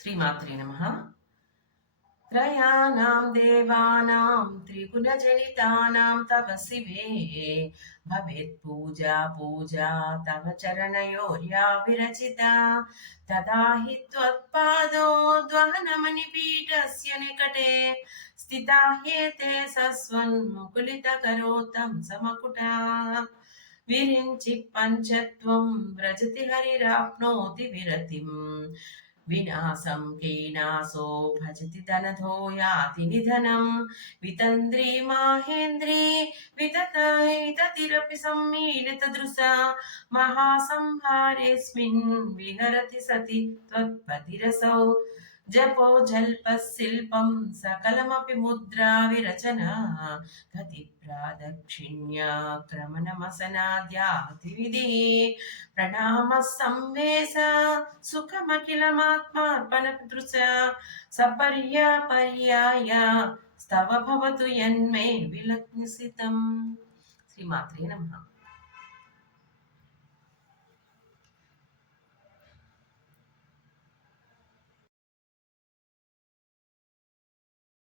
శ్రీమాత్రే నమః. त्रयाणां देवानां त्रिगुणजनितानां तव शिवे भवेत्पूजा पूजा तव चरणयोर्या विरचिता तदा हि त्वत्पादोद्वहनमणिपीठस्य निकटे स्थिता ह्येते सस्वन्मुकुलितकरो तं समकुटा विरिञ्चि पञ्चत्वं व्रजति हरिराप्नोति विरतिम् विनाशं केनासो भजति धनधो याति निधनं वितन्द्री माहेन्द्री विततिरपि सम्मीलितदृशा महासंहारेऽस्मिन् विहरति सति त्वत्पतिरसौ जपो जल्पशिल्पं सकलमपि मुद्रा विरचना गतिप्रादक्षिण्या क्रमणमसनाद्यातिविधिः प्रणामः संवेश सुखमखिलमात्मार्पणदृश सपर्यापर्याय स्तव भवतु यन्मे विलग्नसितम्. శ్రీమాత్రే నమః.